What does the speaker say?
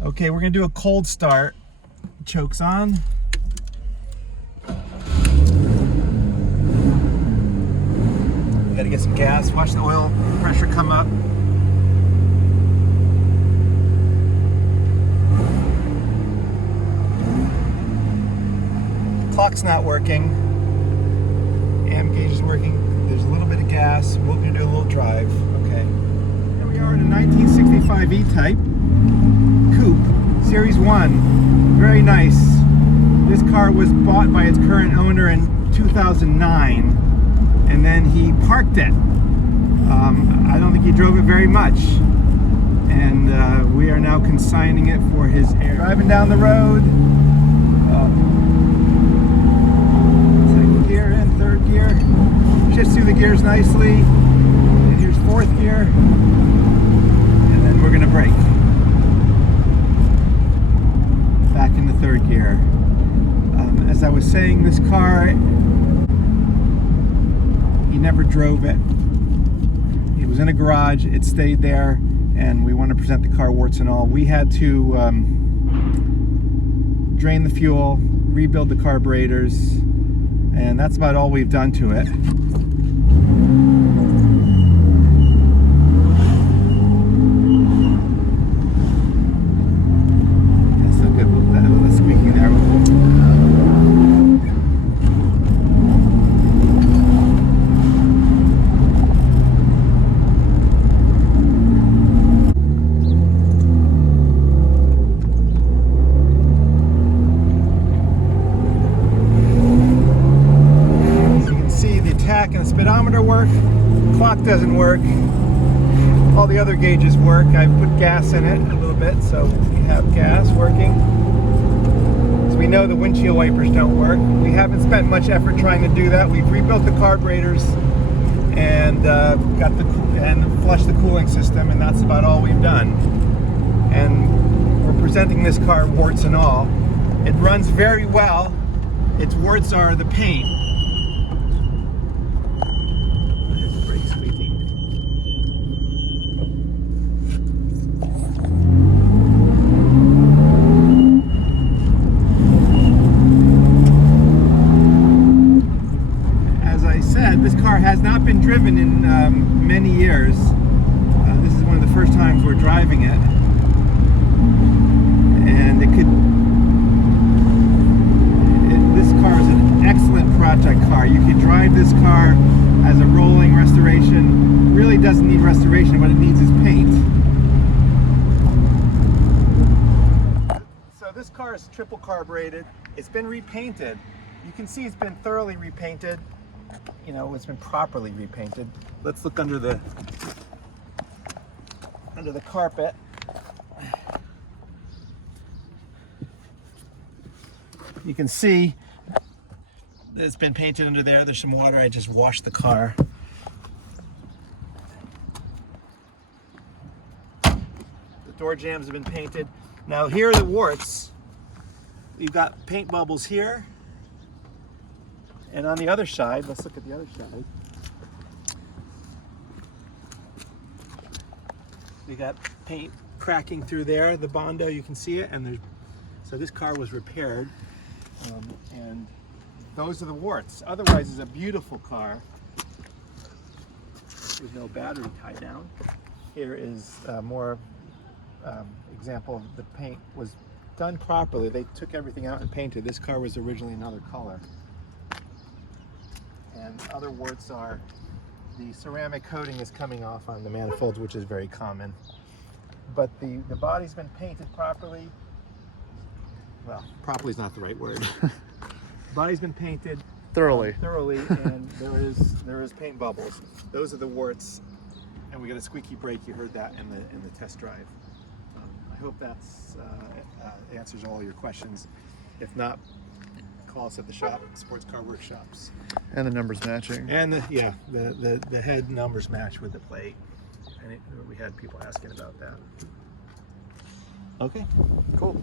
Okay, we're gonna do a cold start. Choke's on. Gotta get some gas. Watch the oil pressure come up. Clock's not working. Amp gauge is working. There's a little bit of gas. We're gonna do a little drive. Okay. Here we are in a 1965 E-Type Coupe, Series 1. Very nice. This car was bought by its current owner in 2009, and then he parked it. I don't think he drove it very much, and we are now consigning it for his heir. Driving down the road. Second gear and third gear. Shifts through the gears nicely. And here's fourth gear, and then we're going to brake. Back into third gear. As I was saying, this car, he never drove it. It was in a garage, it stayed there, and we want to present the car warts and all. We had to drain the fuel, rebuild the carburetors, and that's about all we've done to it. That's so good with the squeaking there. And the speedometer work, clock doesn't work, all the other gauges work. I've put gas in it a little bit, so we have gas working. So we know the windshield wipers don't work. We haven't spent much effort trying to do that. We've rebuilt the carburetors and flushed the cooling system, and that's about all we've done. And we're presenting this car warts and all. It runs very well. Its warts are the paint. This car has not been driven in many years. This is one of the first times we're driving it, and this car is an excellent project car. You can drive this car as a rolling restoration. It really doesn't need restoration. What it needs is paint. So this car is triple carbureted. It's been repainted. You can see it's been thoroughly repainted. You know, it's been properly repainted. Let's look under the carpet. You can see it's been painted under there. There's some water. I just washed the car. The door jambs have been painted. Now here are the warts. You've got paint bubbles here. And on the other side, let's look at the other side. We got paint cracking through there. The Bondo, you can see it. And so this car was repaired, and those are the warts. Otherwise, it's a beautiful car. There's no battery tied down. Here is more example of the paint was done properly. They took everything out and painted. This car was originally another color. And other warts are the ceramic coating is coming off on the manifolds, which is very common. But the body's been painted properly. Well, properly is not the right word. Body's been painted thoroughly, and there is paint bubbles. Those are the warts, and we got a squeaky brake. You heard that in the test drive. I hope that's answers all your questions. If not, call us at the shop, Sportscar Workshops. And the numbers matching. And the head numbers match with the plate. And we had people asking about that. Okay. Cool.